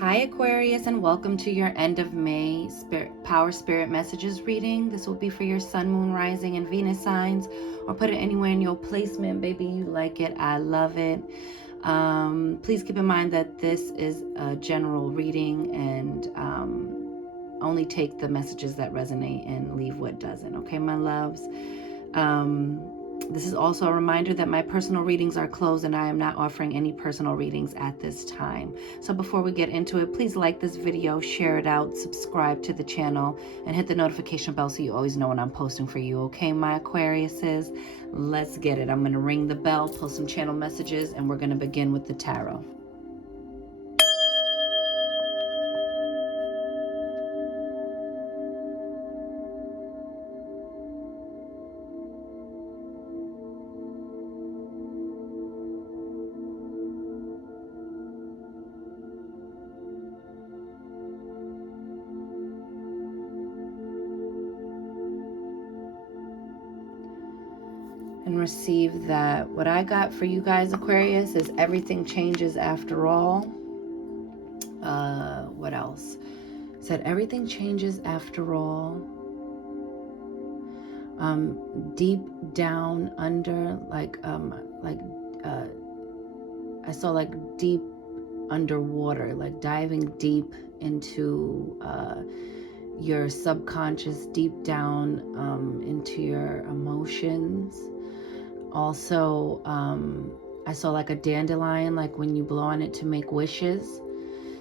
Hi Aquarius, and welcome to your end of May Power Spirit Messages reading. This will be for your Sun, Moon, Rising, and Venus signs, or put it anywhere in your placement. Baby, you like it. I love it. Please keep in mind that this is a general reading, and only take the messages that resonate and leave what doesn't. Okay, my loves? This is also a reminder that my personal readings are closed and I am not offering any personal readings at this time. So before we get into it, please like this video, share it out, subscribe to the channel, and hit the notification bell so you always know when I'm posting for you. Okay, my Aquariuses, let's get it. I'm going to ring the bell, pull some channel messages, and we're going to begin with the tarot. And receive that. What I got for you guys, Aquarius, is everything changes after all. What else? Said everything changes after all. Deep down under, I saw like deep underwater, like diving deep into your subconscious, deep down into your emotions. Also, I saw like a dandelion, like when you blow on it to make wishes.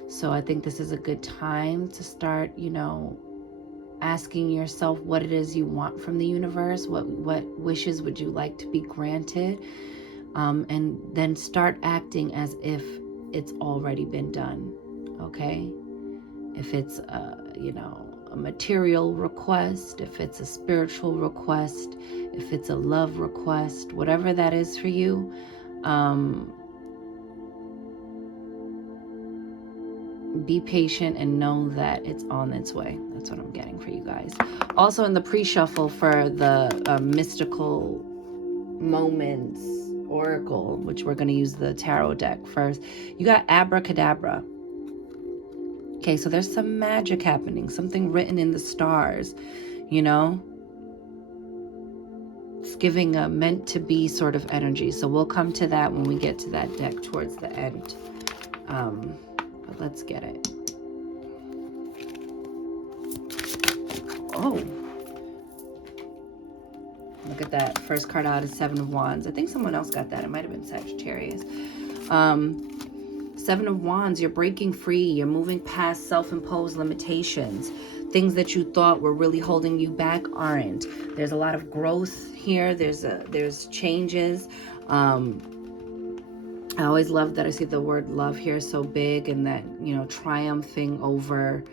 So I think this is a good time to start, asking yourself what it is you want from the universe. What wishes would you like to be granted? And then start acting as if it's already been done, okay? If it's, a material request, if it's a spiritual request, if it's a love request, whatever that is for you, be patient and know that it's on its way. That's what I'm getting for you guys. Also in the pre-shuffle for the mystical moments oracle, which we're going to use the tarot deck first, you got abracadabra. Okay, so there's some magic happening, something written in the stars, It's giving a meant to be sort of energy. So we'll come to that when we get to that deck towards the end. But let's get it. Oh. Look at that. First card out is Seven of Wands. I think someone else got that. It might have been Sagittarius. Seven of Wands, you're breaking free. You're moving past self-imposed limitations. Things that you thought were really holding you back aren't. There's a lot of growth here. There's changes. I always love that I see the word love here so big, and that, triumphing over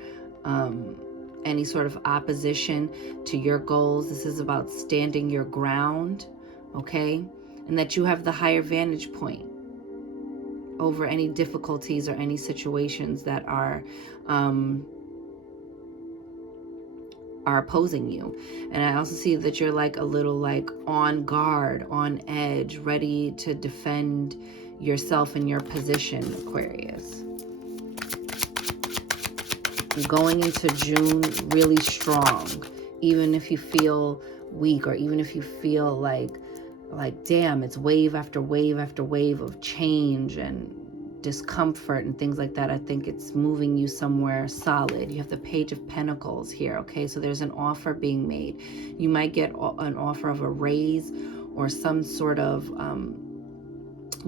any sort of opposition to your goals. This is about standing your ground, okay? And that you have the higher vantage point over any difficulties or any situations that are opposing you. And I also see that you're like a little like on guard, on edge, ready to defend yourself and your position, Aquarius. You're going into June really strong, even if you feel weak, or even if you feel like damn, it's wave after wave after wave of change and discomfort and things like that. I think it's moving you somewhere solid. You have the Page of Pentacles here, okay? So there's an offer being made. You might get an offer of a raise or some sort of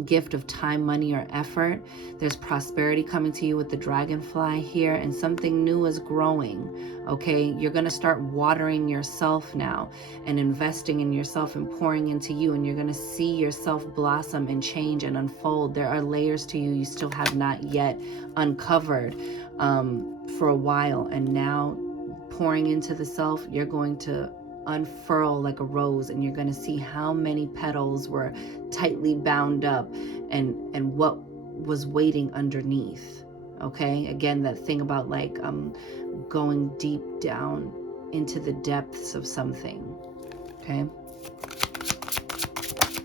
gift of time, money, or effort. There's prosperity coming to you with the dragonfly here, and something new is growing, okay? You're going to start watering yourself now and investing in yourself and pouring into you, and you're going to see yourself blossom and change and unfold. There are layers to you you still have not yet uncovered for a while, and now pouring into the self, you're going to unfurl like a rose, and you're going to see how many petals were tightly bound up and what was waiting underneath, okay? Again, that thing about like going deep down into the depths of something, okay?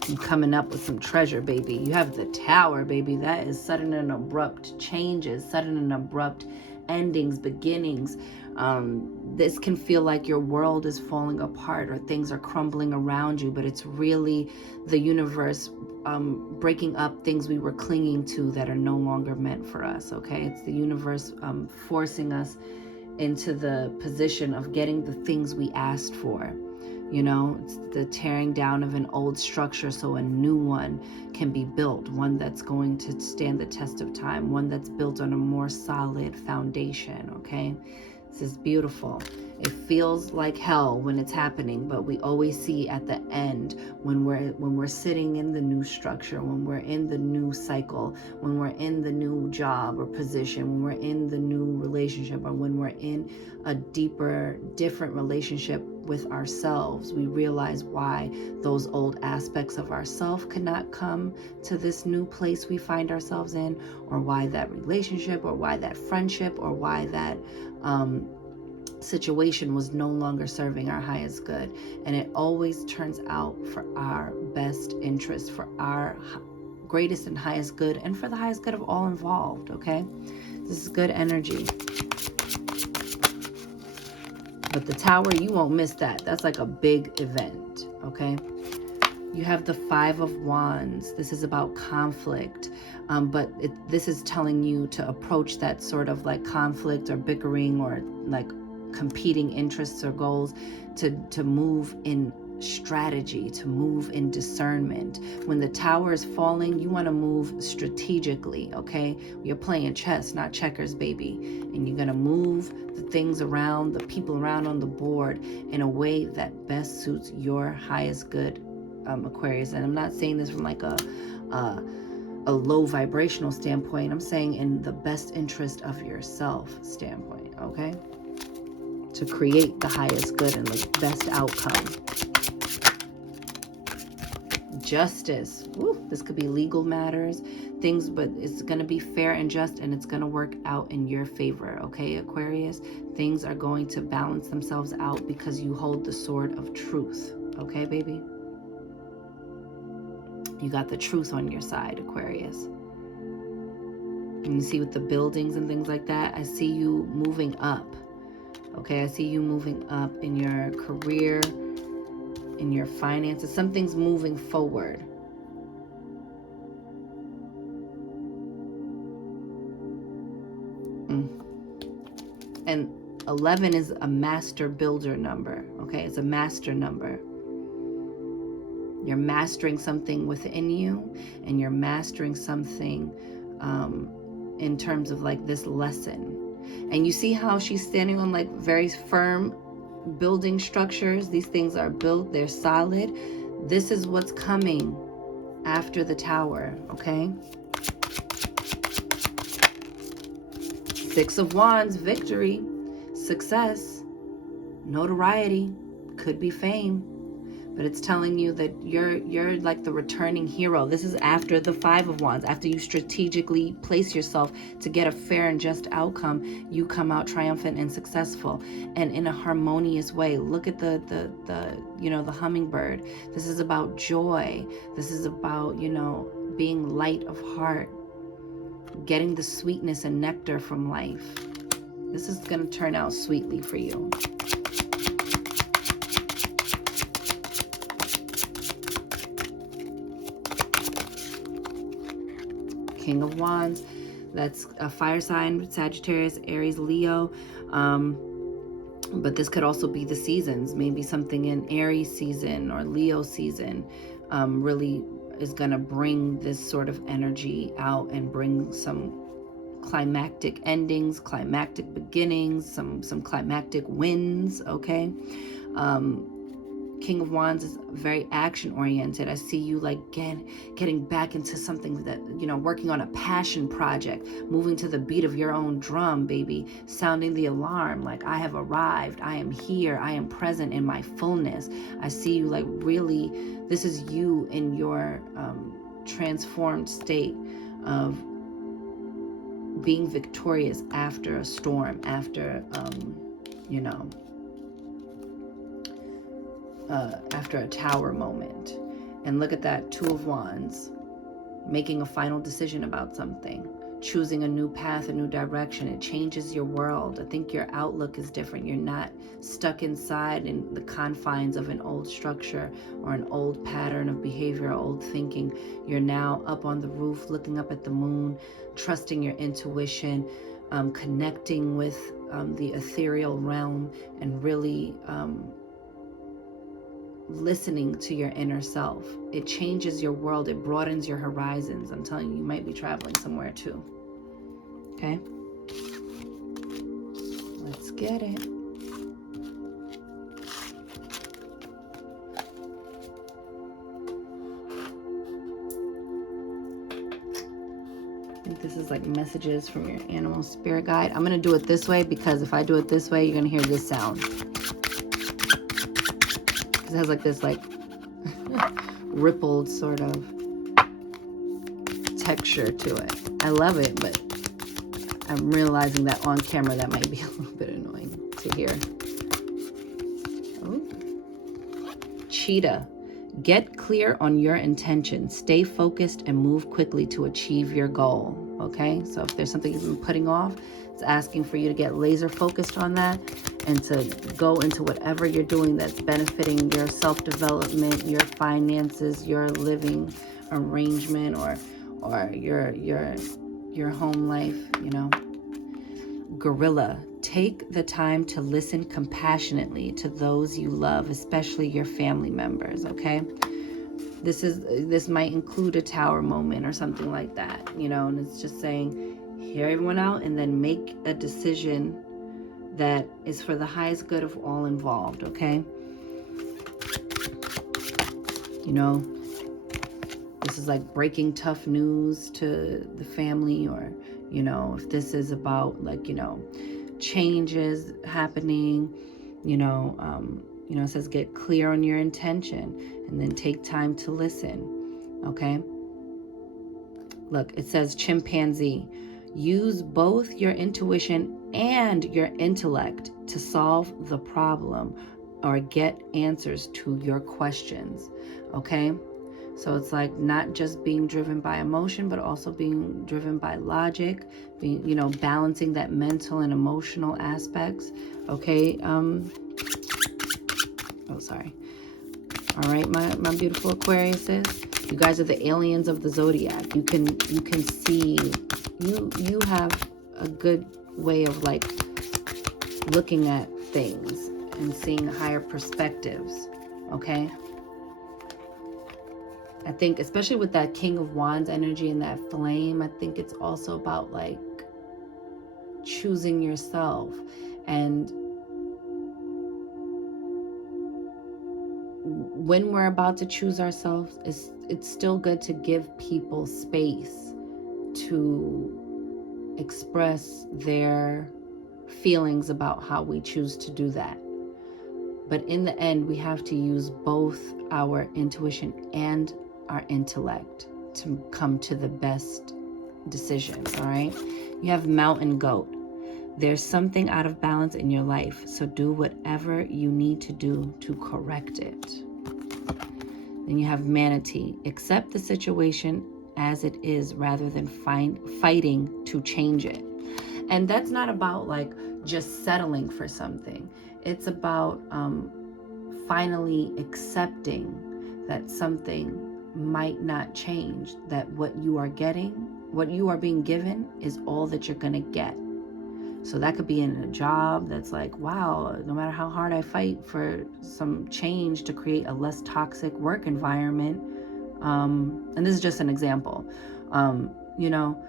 I'm coming up with some treasure, baby. You have the Tower, baby. That is sudden and abrupt changes, sudden and abrupt endings, beginnings. This can feel like your world is falling apart or things are crumbling around you, but it's really the universe breaking up things we were clinging to that are no longer meant for us, okay? It's the universe forcing us into the position of getting the things we asked for. You know, it's the tearing down of an old structure so a new one can be built, one that's going to stand the test of time, one that's built on a more solid foundation, okay? This is beautiful. It feels like hell when it's happening, but we always see at the end when we're sitting in the new structure, when we're in the new cycle, when we're in the new job or position, when we're in the new relationship, or when we're in a deeper, different relationship with ourselves, we realize why those old aspects of ourselves could not come to this new place we find ourselves in, or why that relationship, or why that friendship, or why that situation was no longer serving our highest good. And it always turns out for our best interest, for our greatest and highest good, and for the highest good of all involved, okay? This is good energy. But the Tower, you won't miss that. That's like a big event, okay? You have the Five of Wands. This is about conflict, but this is telling you to approach that sort of like conflict or bickering or like competing interests or goals to move in strategy, to move in discernment. When the Tower is falling, you want to move strategically, okay? You're playing chess, not checkers, baby. And you're going to move the things around, the people around on the board in a way that best suits your highest good, Aquarius. And I'm not saying this from like a low vibrational standpoint. I'm saying in the best interest of yourself standpoint, okay? To create the highest good and the best outcome. Justice. Woo, this could be legal matters, things, but it's going to be fair and just, and it's going to work out in your favor, okay, Aquarius? Things are going to balance themselves out because you hold the sword of truth, okay, baby? You got the truth on your side, Aquarius. And you see with the buildings and things like that, I see you moving up. Okay, I see you moving up in your career, in your finances. Something's moving forward. And 11 is a master builder number. Okay, it's a master number. You're mastering something within you, and you're mastering something in terms of like this lesson. And you see how she's standing on like very firm building structures. These things are built, they're solid. This is what's coming after the Tower, okay? Six of Wands, victory, success, notoriety, could be fame. But it's telling you that you're like the returning hero. This is after the Five of Wands. After you strategically place yourself to get a fair and just outcome, you come out triumphant and successful and in a harmonious way. Look at the hummingbird. This is about joy. This is about, being light of heart, getting the sweetness and nectar from life. This is going to turn out sweetly for you. King of Wands, that's a fire sign, Sagittarius, Aries, Leo. But this could also be the seasons. Maybe something in Aries season or Leo season really is going to bring this sort of energy out and bring some climactic endings, climactic beginnings, some climactic wins, okay? King of Wands is very action oriented. I see you like getting back into something that, working on a passion project, moving to the beat of your own drum, baby, sounding the alarm, like I have arrived, I am here, I am present in my fullness. I see you like really, this is you in your transformed state of being victorious after a storm, after, after a Tower moment. And look at that, 2 of Wands. Making a final decision about something. Choosing a new path, a new direction. It changes your world. I think your outlook is different. You're not stuck inside in the confines of an old structure or an old pattern of behavior, old thinking. You're now up on the roof, looking up at the moon, trusting your intuition, connecting with the ethereal realm, and really listening to your inner self. It changes your world. It broadens your horizons. I'm telling you, you might be traveling somewhere too. Okay? Let's get it. I think this is like messages from your animal spirit guide. I'm going to do it this way because if I do it this way, you're going to hear this sound. It has like this like rippled sort of texture to it. I love it, but I'm realizing that on camera that might be a little bit annoying to hear. Oh. Cheetah. Get clear on your intention. Stay focused and move quickly to achieve your goal. Okay? So if there's something you've been putting off, it's asking for you to get laser focused on that and to go into whatever you're doing that's benefiting your self-development, your finances, your living arrangement, or your home life, you know. Gorilla. Take the time to listen compassionately to those you love, especially your family members, okay? This might include a tower moment or something like that, you know, and it's just saying, hear everyone out and then make a decision that is for the highest good of all involved, okay? You know, this is like breaking tough news to the family, or, you know, if this is about like, you know, changes happening, you know, it says get clear on your intention and then take time to listen, okay? Look, it says chimpanzee. Use both your intuition and your intellect to solve the problem or get answers to your questions, okay? So it's like not just being driven by emotion, but also being driven by logic, being, you know, balancing that mental and emotional aspects. Okay. Oh, sorry. All right, my beautiful Aquariuses. You guys are the aliens of the zodiac. You can see, you have a good way of like looking at things and seeing higher perspectives. Okay. I think especially with that King of Wands energy and that flame, I think it's also about like choosing yourself. And when we're about to choose ourselves, it's still good to give people space to express their feelings about how we choose to do that. But in the end, we have to use both our intuition and our intellect to come to the best decisions, all right? You have mountain goat. There's something out of balance in your life, so do whatever you need to do to correct it. Then you have manatee. Accept the situation as it is rather than fighting to change it. And that's not about like just settling for something. It's about finally accepting that something might not change, that what you are getting, what you are being given is all that you're going to get. So that could be in a job that's like, wow, no matter how hard I fight for some change to create a less toxic work environment, and this is just an example, you know,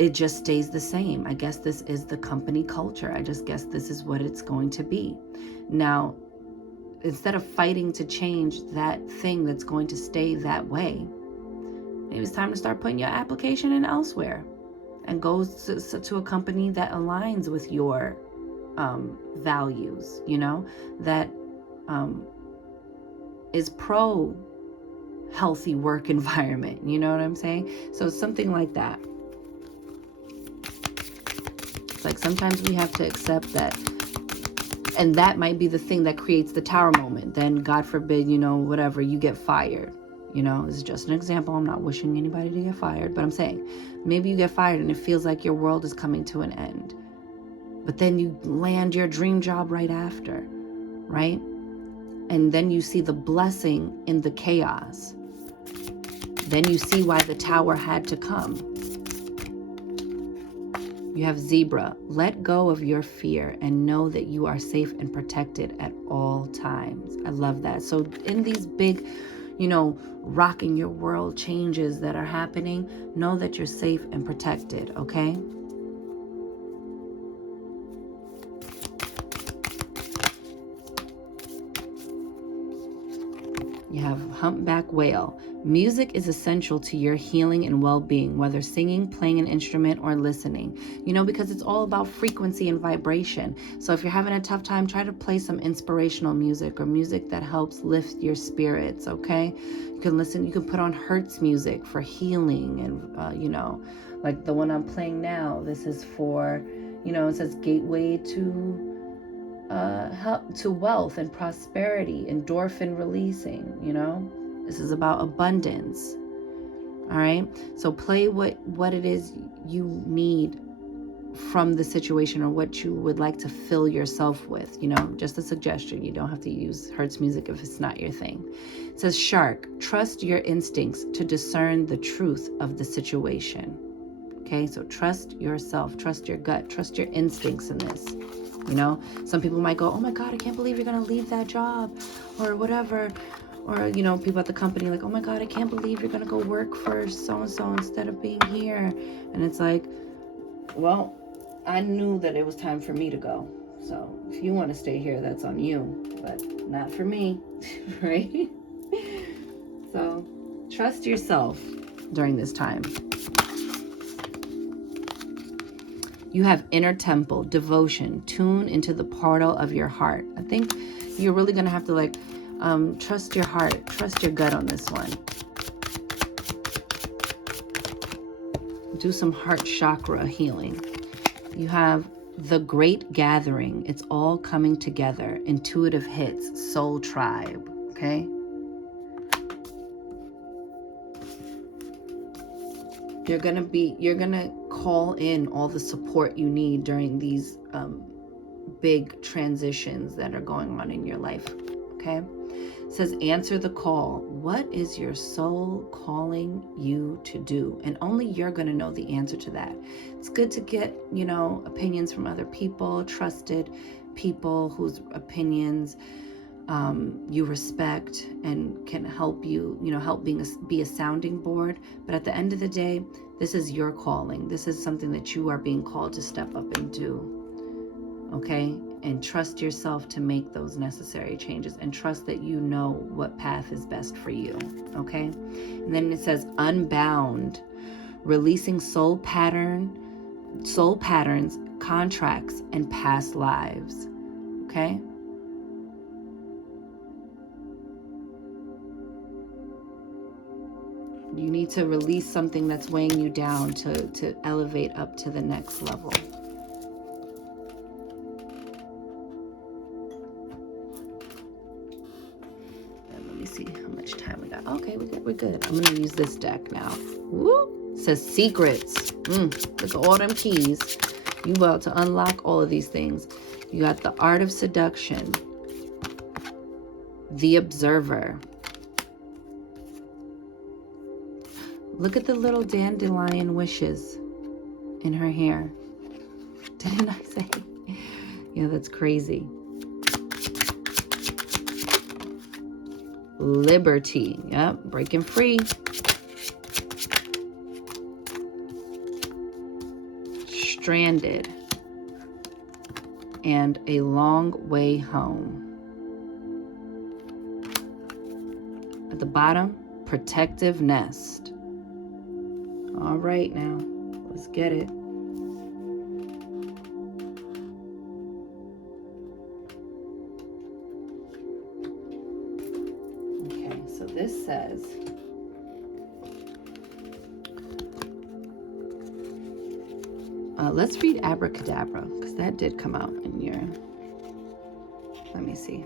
it just stays the same. I guess this is the company culture. I just guess this is what it's going to be. Now, instead of fighting to change that thing that's going to stay that way, maybe it's time to start putting your application in elsewhere and go to a company that aligns with your values, you know, that is pro healthy work environment. You know what I'm saying? So something like that. It's like sometimes we have to accept that. And that might be the thing that creates the tower moment. Then God forbid, you know, whatever, you get fired. You know, this is just an example. I'm not wishing anybody to get fired, but I'm saying maybe you get fired and it feels like your world is coming to an end. But then you land your dream job right after, right? And then you see the blessing in the chaos. Then you see why the tower had to come. You have Zebra. Let go of your fear and know that you are safe and protected at all times. I love that. So in these big, you know, rocking your world changes that are happening, know that you're safe and protected, okay? You have Humpback Whale. Music is essential to your healing and well-being, whether singing, playing an instrument, or listening. You know, because it's all about frequency and vibration. So if you're having a tough time, try to play some inspirational music or music that helps lift your spirits, okay? You can listen, you can put on Hertz music for healing and, you know, like the one I'm playing now. This is for, you know, it says gateway to help to wealth and prosperity, endorphin releasing, you know. This is about abundance. All right, so play what it is you need from the situation or what you would like to fill yourself with, you know. Just a suggestion. You don't have to use Hertz music if it's not your thing. It says Shark, trust your instincts to discern the truth of the situation. Okay, so trust yourself, trust your gut, trust your instincts in this. You know, some people might go, oh my God, I can't believe you're going to leave that job or whatever. Or, you know, people at the company like, oh my God, I can't believe you're going to go work for so-and-so instead of being here. And it's like, well, I knew that it was time for me to go. So if you want to stay here, that's on you, but not for me, right? So trust yourself during this time. You have inner temple, devotion, tune into the portal of your heart. I think you're really going to have to like trust your heart, trust your gut on this one. Do some heart chakra healing. You have the great gathering. It's all coming together. Intuitive hits, soul tribe. Okay. You're going to call in all the support you need during these big transitions that are going on in your life. Okay. It says, answer the call. What is your soul calling you to do? And only you're going to know the answer to that. It's good to get, you know, opinions from other people, trusted people whose opinions you respect and can help you, you know, help be a sounding board. But at the end of the day, this is your calling. This is something that you are being called to step up and do. Okay? And trust yourself to make those necessary changes and trust that you know what path is best for you. Okay? And then it says unbound, releasing soul patterns, contracts, and past lives. Okay? You need to release something that's weighing you down to elevate up to the next level. And let me see how much time we got. Okay, we're good. I'm going to use this deck now. Woo! It says secrets. Look at all them keys. You about to unlock all of these things. You got the art of seduction. The observer. Look at the little dandelion wishes in her hair. Didn't I say? Yeah, that's crazy. Liberty. Yep, breaking free. Stranded. And a long way home. At the bottom, protective nest. All right, now, let's get it. Okay, so this says, let's read abracadabra, because that did come out in your, let me see.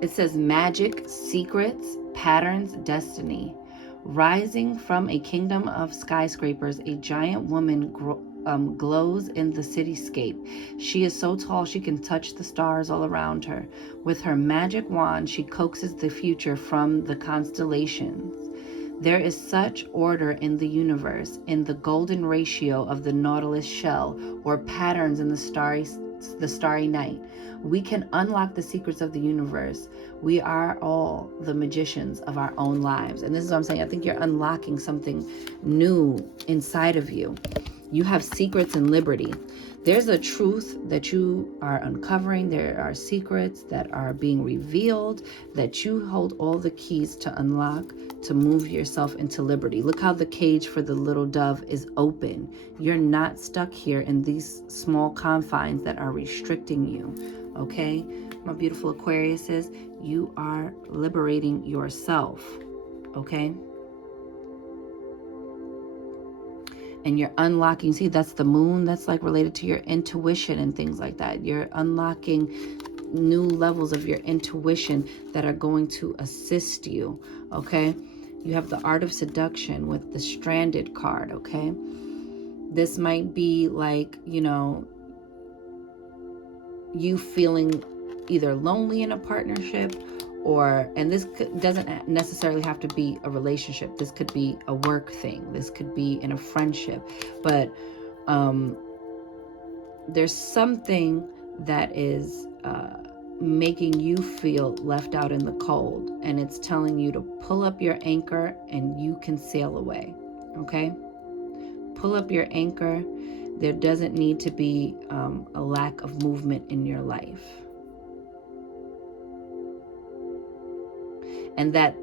It says magic, secrets, Patterns, destiny. Rising from a kingdom of skyscrapers, a giant woman glows in the cityscape. She is so tall she can touch the stars all around her. With her magic wand, she coaxes the future from the constellations. There is such order in the universe, in the golden ratio of the nautilus shell, or patterns in the starry night. We can unlock the secrets of the universe. We are all the magicians of our own lives. And this is what I'm saying. I think you're unlocking something new inside of you. You have secrets and liberty. There's a truth that you are uncovering. There are secrets that are being revealed that you hold all the keys to unlock, to move yourself into liberty. Look how the cage for the little dove is open. You're not stuck here in these small confines that are restricting you. Okay? My beautiful Aquariuses, you are liberating yourself. Okay? And you're unlocking, see, that's the moon, that's like related to your intuition and things like that. You're unlocking new levels of your intuition that are going to assist you, okay? You have the art of seduction with the stranded card, okay? This might be like, you know, you feeling either lonely in a partnership, and this doesn't necessarily have to be a relationship. This could be a work thing. This could be in a friendship. But there's something that is making you feel left out in the cold. And it's telling you to pull up your anchor and you can sail away. Okay? Pull up your anchor. There doesn't need to be a lack of movement in your life. And that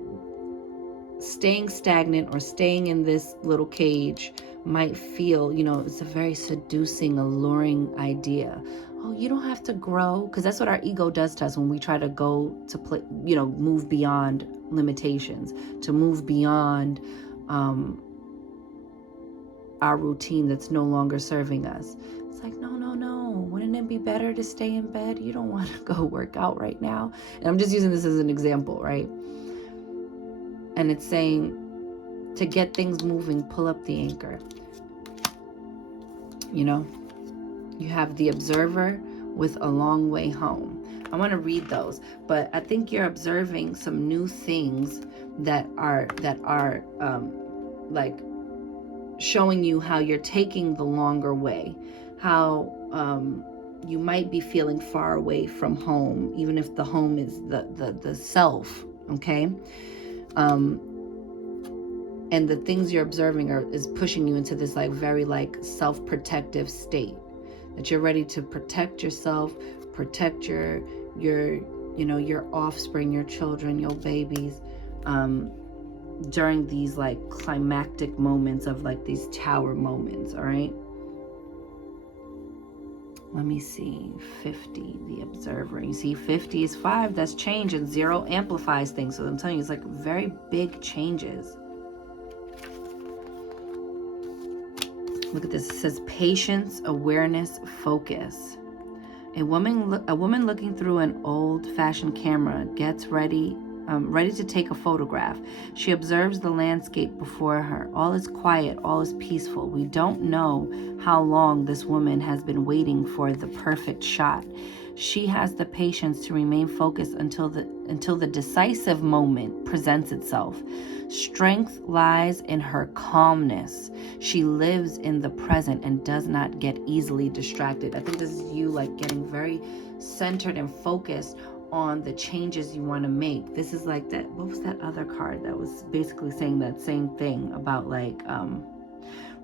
staying stagnant or staying in this little cage might feel, you know, it's a very seducing, alluring idea. Oh, you don't have to grow, because that's what our ego does to us when we try to go to play, you know, move beyond limitations, to move beyond our routine that's no longer serving us. It's like, no. Wouldn't it be better to stay in bed? You don't want to go work out right now. And I'm just using this as an example, right? And it's saying to get things moving, pull up the anchor. You know, you have the observer with a long way home. I want to read those, but I think you're observing some new things that are like showing you how you're taking the longer way, how you might be feeling far away from home, even if the home is the self, okay? And the things you're observing is pushing you into this like very like self-protective state, that you're ready to protect yourself, protect your offspring, your children, your babies, during these like climactic moments of like these tower moments. All right. Let me see, 50, the observer. You see 50 is 5, that's change, and 0 amplifies things. So I'm telling you, it's like very big changes. Look at this, it says patience, awareness, focus. A woman looking through an old-fashioned camera gets ready to take a photograph. She observes the landscape before her. All is quiet, all is peaceful. We don't know how long this woman has been waiting for the perfect shot. She has the patience to remain focused until the decisive moment presents itself. Strength lies in her calmness. She lives in the present and does not get easily distracted. I think this is you like getting very centered and focused on the changes you want to make. This is like that, what was that other card that was basically saying that same thing about like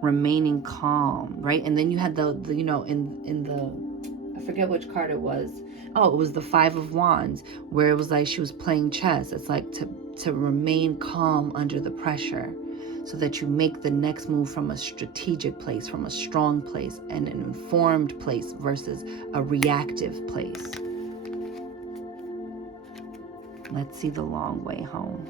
remaining calm, right? And then you had the you know, in the, I forget which card it was. Oh, it was the 5 of Wands, where it was like she was playing chess. It's like to remain calm under the pressure, so that you make the next move from a strategic place, from a strong place, and an informed place versus a reactive place. Let's see the long way home.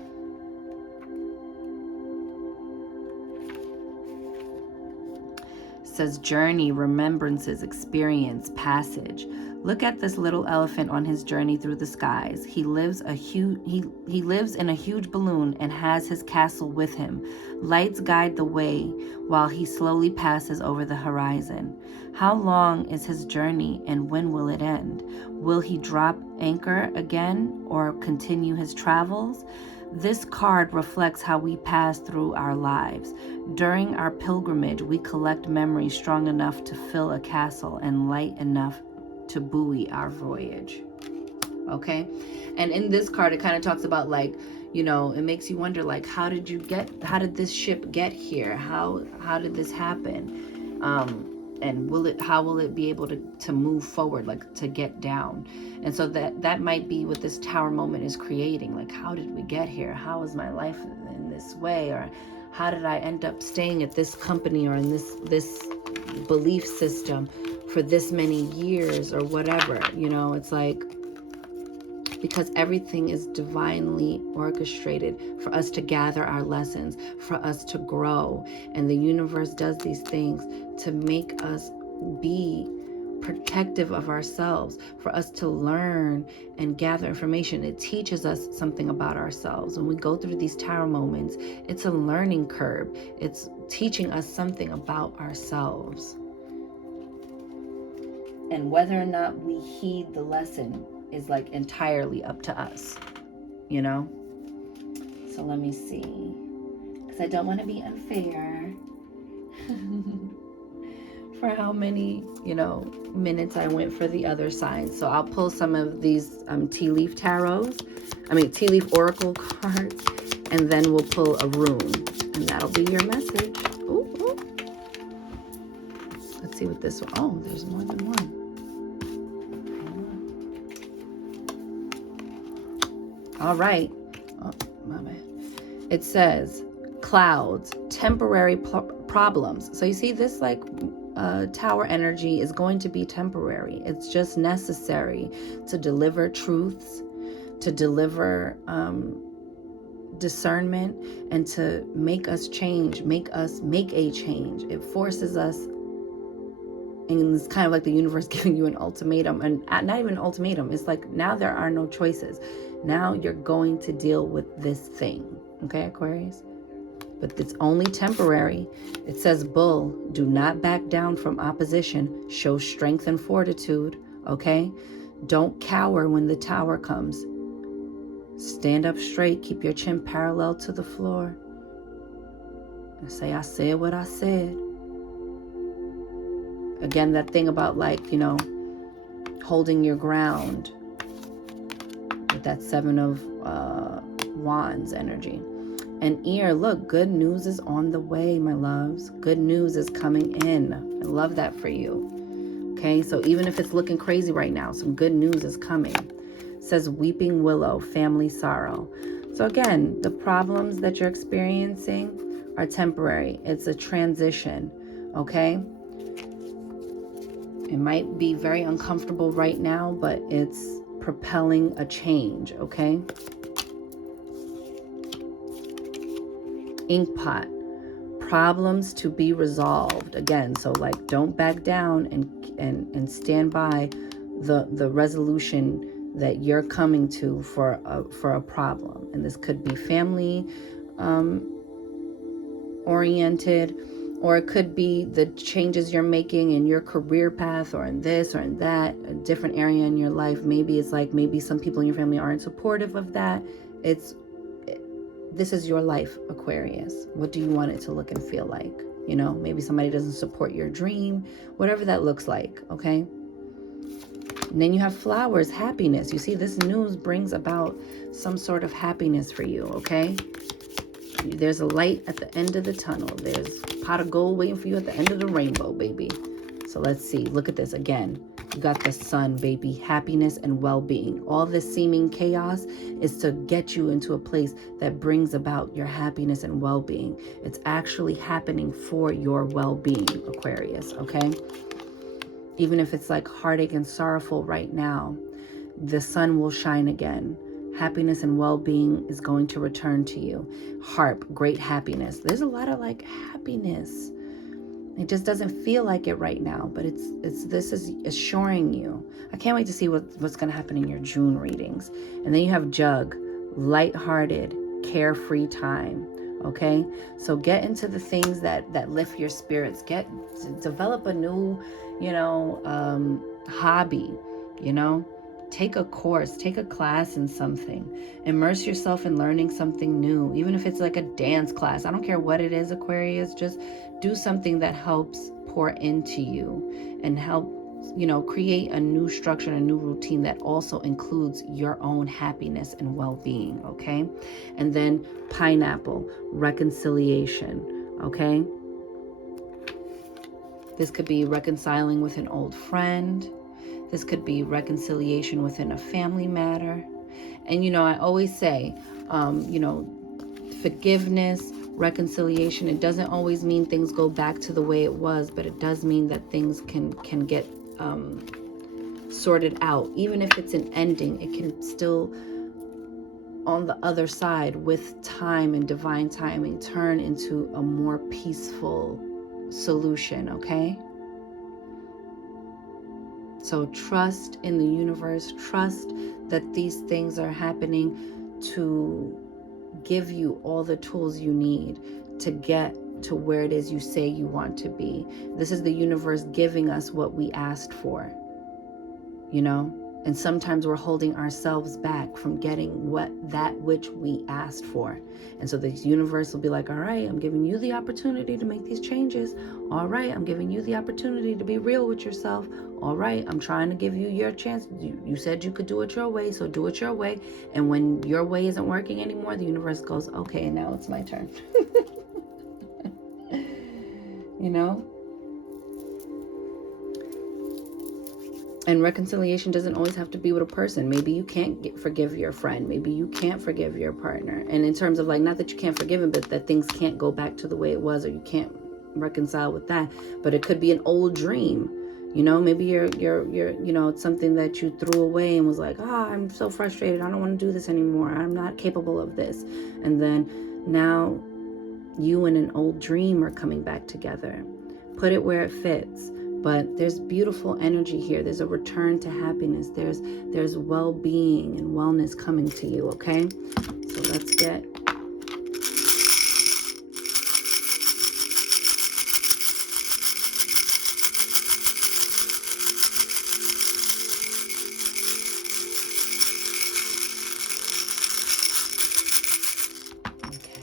It says journey, remembrances, experience, passage. Look at this little elephant on his journey through the skies. He lives in a huge balloon and has his castle with him. Lights guide the way while he slowly passes over the horizon. How long is his journey and when will it end? Will he drop anchor again or continue his travels? This card reflects how we pass through our lives. During our pilgrimage, we collect memories strong enough to fill a castle and light enough to buoy our voyage. Okay? And in this card, it kind of talks about, like, you know, it makes you wonder, like, how did this ship get here? How did this happen? And how will it be able to move forward, like to get down? And so that might be what this tower moment is creating. Like, how did we get here? How is my life in this way? Or how did I end up staying at this company or in this belief system for this many years or whatever? You know, it's like, because everything is divinely orchestrated for us to gather our lessons, for us to grow. And the universe does these things to make us be protective of ourselves, for us to learn and gather information. It teaches us something about ourselves. When we go through these tower moments, it's a learning curve. It's teaching us something about ourselves. And whether or not we heed the lesson is like entirely up to us, you know? So let me see, because I don't want to be unfair for how many, you know, minutes I went for the other signs. So I'll pull some of these tea leaf oracle cards, and then we'll pull a rune, and that'll be your message. Ooh, ooh. Let's see what this one, oh, there's more than one. All right. Oh, my bad. It says clouds, temporary problems. So you see this, like, tower energy is going to be temporary. It's just necessary to deliver truths, to deliver discernment, and to make us change, make a change. It forces us, and it's kind of like the universe giving you an ultimatum, and not even an ultimatum. It's like, now there are no choices. Now you're going to deal with this thing. Okay, Aquarius? But it's only temporary. It says, bull, do not back down from opposition. Show strength and fortitude. Okay? Don't cower when the tower comes. Stand up straight. Keep your chin parallel to the floor. And say, I said what I said. Again, that thing about, like, you know, holding your ground with that Seven of Wands energy. And ear, look, good news is on the way, my loves. Good news is coming in. I love that for you. Okay, so even if it's looking crazy right now, some good news is coming. It says weeping willow, family sorrow. So again, the problems that you're experiencing are temporary. It's a transition, okay? It might be very uncomfortable right now, but it's propelling a change, okay? Inkpot, problems to be resolved. Again, so, like, don't back down and stand by the resolution that you're coming to for a problem. And this could be family oriented, or it could be the changes you're making in your career path, or in this or in that, a different area in your life. Maybe it's like, maybe some people in your family aren't supportive of that. This is your life, Aquarius. What do you want it to look and feel like? You know, maybe somebody doesn't support your dream, whatever that looks like, okay? And then you have flowers, happiness. You see, this news brings about some sort of happiness for you, okay? There's a light at the end of the tunnel. There's a pot of gold waiting for you at the end of the rainbow, baby. So let's see. Look at this again. You got the sun, baby. Happiness and well-being. All this seeming chaos is to get you into a place that brings about your happiness and well-being. It's actually happening for your well-being, Aquarius, okay? Even if it's like heartache and sorrowful right now, the sun will shine again. Happiness and well-being is going to return to you. Harp, great happiness. There's a lot of, like, happiness It just doesn't feel like it right now, but this is assuring you. I can't wait to see what's going to happen in your June readings. And then you have Jug, lighthearted, carefree time. Okay, so get into the things that lift your spirits. Develop a new, hobby. Take a course, take a class in something. Immerse yourself in learning something new, even if it's like a dance class. I don't care what it is, Aquarius. Just do something that helps pour into you and help, create a new structure and a new routine that also includes your own happiness and well-being, okay? And then pineapple, reconciliation, okay? This could be reconciling with an old friend. This could be reconciliation within a family matter. And, I always say, forgiveness, reconciliation, it doesn't always mean things go back to the way it was, but it does mean that things can get sorted out. Even if it's an ending, it can still, on the other side, with time and divine timing, turn into a more peaceful solution, okay? So trust in the universe, trust that these things are happening to give you all the tools you need to get to where it is you say you want to be. This is the universe giving us what we asked for, and sometimes we're holding ourselves back from getting that which we asked for. And so the universe will be like, all right, I'm giving you the opportunity to make these changes. All right, I'm giving you the opportunity to be real with yourself. All right, I'm trying to give you your chance. You said you could do it your way, so do it your way. And when your way isn't working anymore, the universe goes, okay, now it's my turn. And reconciliation doesn't always have to be with a person. Maybe you can't forgive your friend. Maybe you can't forgive your partner. And in terms of not that you can't forgive him, but that things can't go back to the way it was, or you can't reconcile with that. But it could be an old dream. Maybe you're it's something that you threw away and was like, I'm so frustrated. I don't want to do this anymore. I'm not capable of this. And then now you and an old dream are coming back together. Put it where it fits. But there's beautiful energy here. There's a return to happiness. There's well-being and wellness coming to you, okay? So let's get... Okay.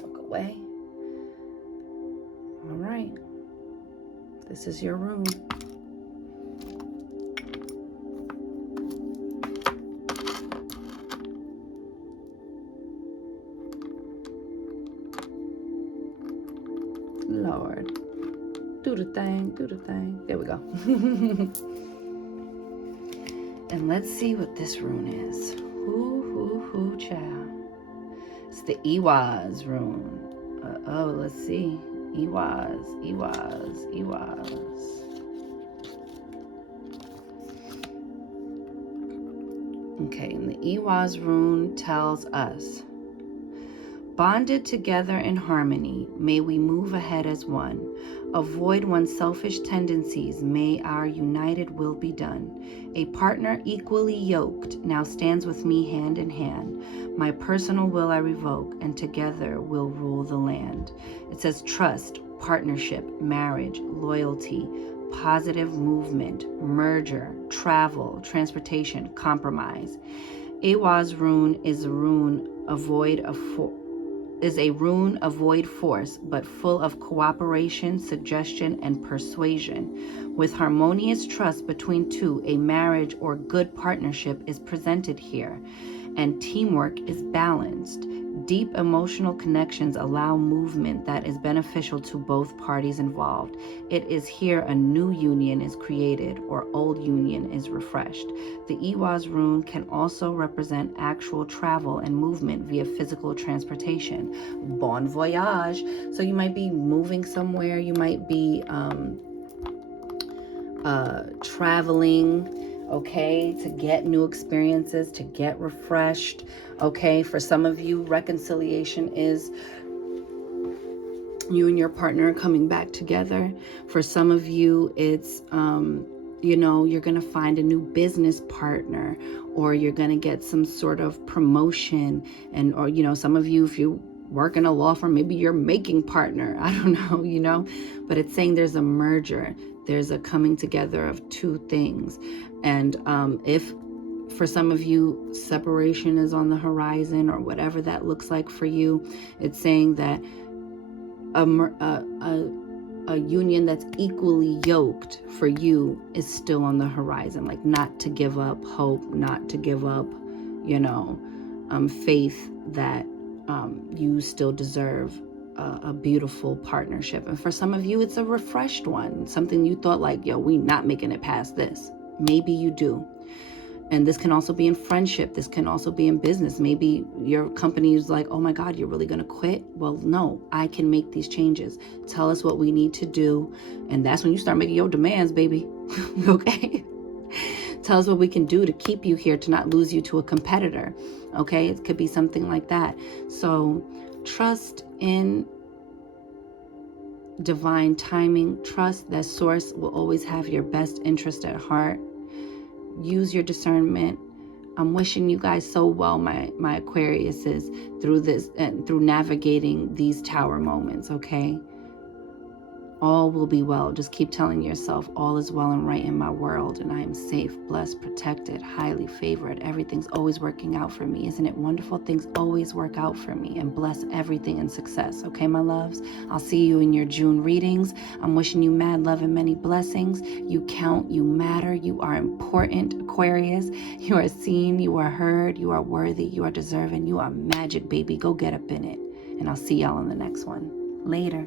Look away. All right. This is your room. Lord. Do the thing, do the thing. There we go. And let's see what this rune is. Hoo, child. It's the Iwaz rune. Let's see. Iwaz. Okay, and the Iwaz rune tells us, bonded together in harmony, may we move ahead as one. Avoid one's selfish tendencies, may our united will be done. A partner equally yoked now stands with me hand in hand. My personal will I revoke, and together we'll rule the land. It says trust, partnership, marriage, loyalty, positive movement, merger, travel, transportation, compromise. Awaz rune is a rune avoid force, but full of cooperation, suggestion, and persuasion. With harmonious trust between two, a marriage or good partnership is presented here, and teamwork is balanced. Deep emotional connections allow movement that is beneficial to both parties involved. It is here a new union is created or old union is refreshed. The Iwaz rune can also represent actual travel and movement via physical transportation. Bon voyage. So you might be moving somewhere, you might be traveling, okay, to get new experiences, to get refreshed, okay? For some of you, reconciliation is you and your partner are coming back together. For some of you, it's, you know, you're going to find a new business partner, or you're going to get some sort of promotion. And, or, you know, some of you, if you work in a law firm, maybe you're making partner. I don't know, you know, but it's saying there's a merger. There's a coming together of two things. And if for some of you, separation is on the horizon, or whatever that looks like for you, it's saying that a union that's equally yoked for you is still on the horizon. Like, not to give up hope, not to give up, you know, faith that you still deserve a beautiful partnership. And for some of you, it's a refreshed one, something you thought like, yo, we not making it past this. Maybe you do. And this can also be in friendship. This can also be in business. Maybe your company is like, oh my God, you're really going to quit? Well, no, I can make these changes. Tell us what we need to do. And that's when you start making your demands, baby. Okay? Tell us what we can do to keep you here, to not lose you to a competitor. Okay? It could be something like that. So trust in divine timing. Trust that source will always have your best interest at heart. Use your discernment. I'm wishing you guys so well, my Aquariuses, through this and through navigating these tower moments, okay? All will be well. Just keep telling yourself, all is well and right in my world, and I am safe, blessed, protected, highly favored. Everything's always working out for me. Isn't it wonderful? Things always work out for me, and bless everything in success. Okay, my loves? I'll see you in your June readings. I'm wishing you mad love and many blessings. You count, you matter, you are important, Aquarius. You are seen, you are heard, you are worthy, you are deserving, you are magic, baby. Go get up in it. And I'll see y'all on the next one. Later.